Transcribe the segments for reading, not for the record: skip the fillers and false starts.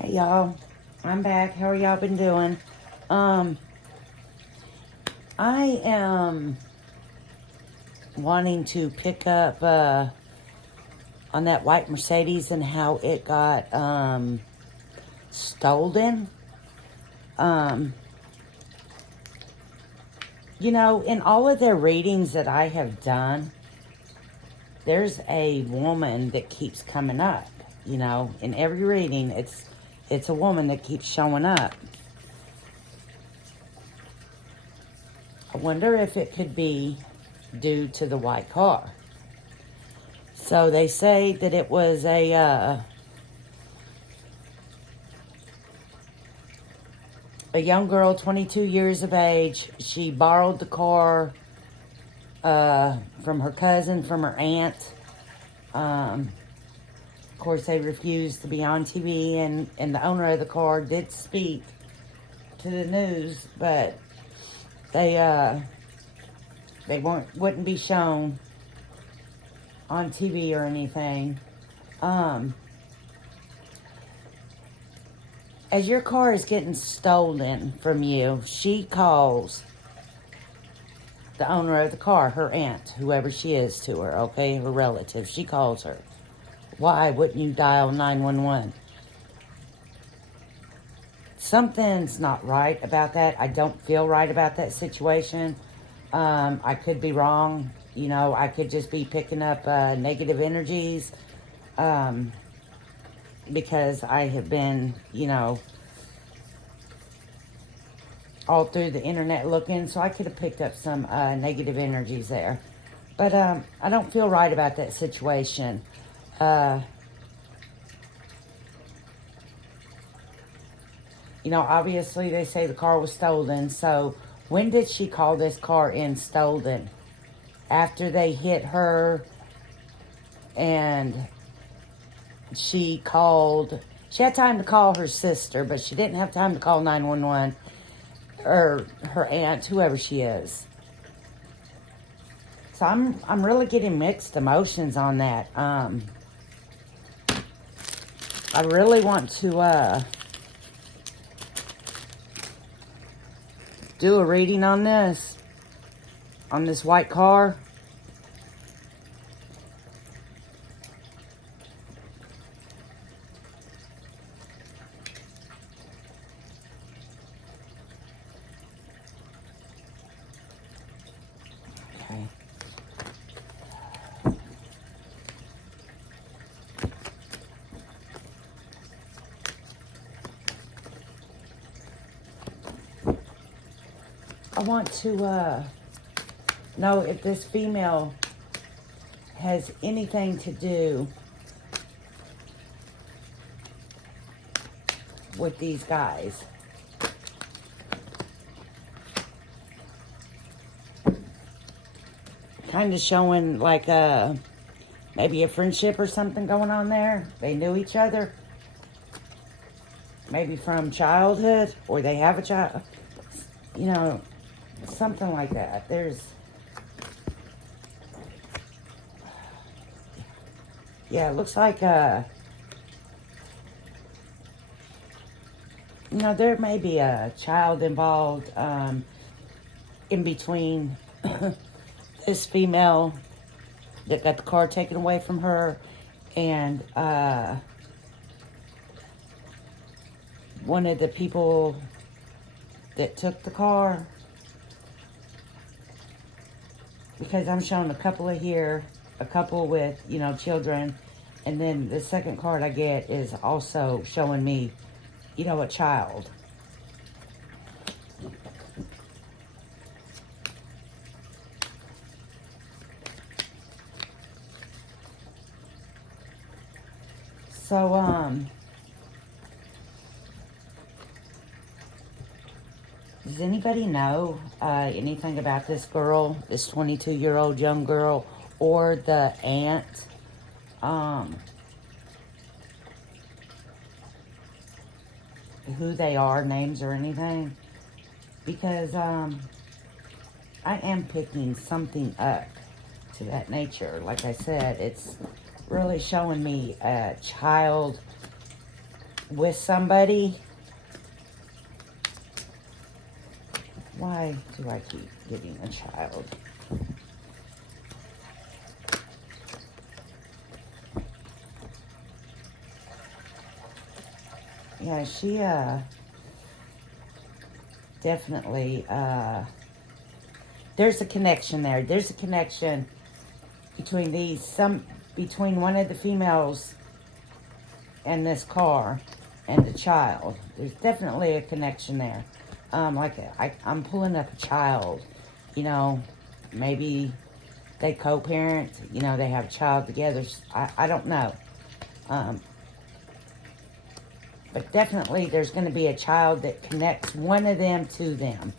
Hey y'all, I'm back. How are y'all been doing? Um, I am wanting to pick up on that white Mercedes and how it got stolen. Um, in all of their readings that I have done, there's a woman that keeps coming up. In every reading, it's a woman that keeps showing up. I wonder if it could be due to the white car. So they say that it was a young girl, 22 years of age. She borrowed the car from her cousin, from her aunt. Of course, they refused to be on TV, and the owner of the car did speak to the news, but they wouldn't be shown on TV or anything. As your car is getting stolen from you, she calls the owner of the car, her aunt, whoever she is to her, okay, her relative. She calls her. Why wouldn't you dial 911? Something's not right about that. I don't feel right about that situation. I could be wrong. I could just be picking up negative energies. Because I have been, all through the internet looking, so I could have picked up some negative energies there. But I don't feel right about that situation. Obviously they say the car was stolen, so when did she call this car in stolen? After they hit her and she had time to call her sister, but she didn't have time to call 911 or her aunt, whoever she is. So I'm really getting mixed emotions on that. I really want to do a reading on this white car. Okay. I want to know if this female has anything to do with these guys. Kind of showing like maybe a friendship or something going on there. They knew each other. Maybe from childhood, or they have a child. Something like that. Yeah, it looks like, there may be a child involved in between this female that got the car taken away from her and one of the people that took the car. Because I'm showing a couple here, a couple with, children. And then the second card I get is also showing me, a child. So, does anybody know anything about this girl, this 22-year-old young girl, or the aunt? Who they are, names or anything? Because I am picking something up to that nature. Like I said, it's really showing me a child with somebody. Why do I keep getting a child? Yeah, she definitely there's a connection there. There's a connection between between one of the females and this car and the child. There's definitely a connection there. Like I'm pulling up a child, you know, maybe they co-parent, you know, they have a child together. I don't know. But definitely there's going to be a child that connects one of them to them.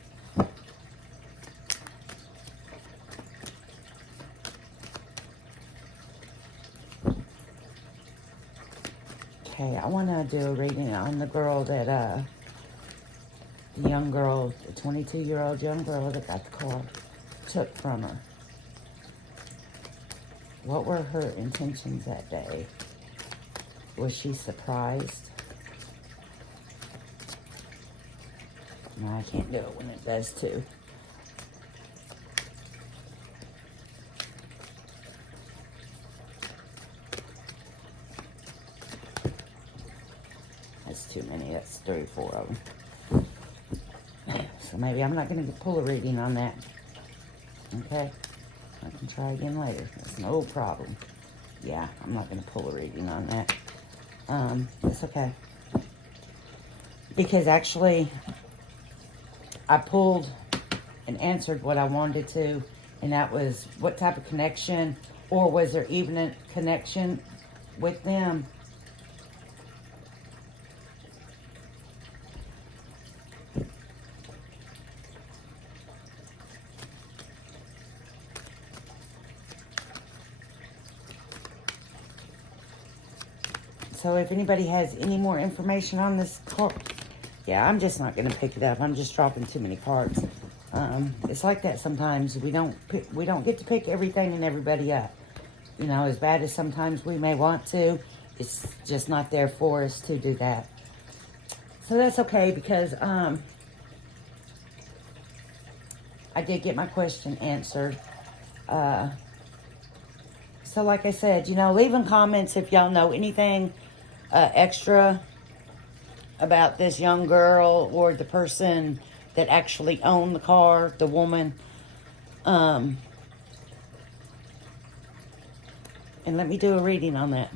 Okay, I want to do a reading on the girl that, the young girl, the 22-year-old young girl that got the car took from her. What were her intentions that day? Was she surprised? No, I can't do it when it does too. That's too many. That's 34 of them. So maybe I'm not going to pull a reading on that. Okay? I can try again later. That's no problem. Yeah, I'm not going to pull a reading on that. It's okay. Because actually, I pulled and answered what I wanted to, and that was what type of connection, or was there even a connection with them? So if anybody has any more information on this card, yeah, I'm just not going to pick it up. I'm just dropping too many cards. It's like that sometimes. We don't get to pick everything and everybody up. You know, as bad as sometimes we may want to, it's just not there for us to do that. So that's okay, because I did get my question answered. So like I said, you know, leave in comments if y'all know anything extra about this young girl or the person that actually owned the car, the woman. And let me do a reading on that.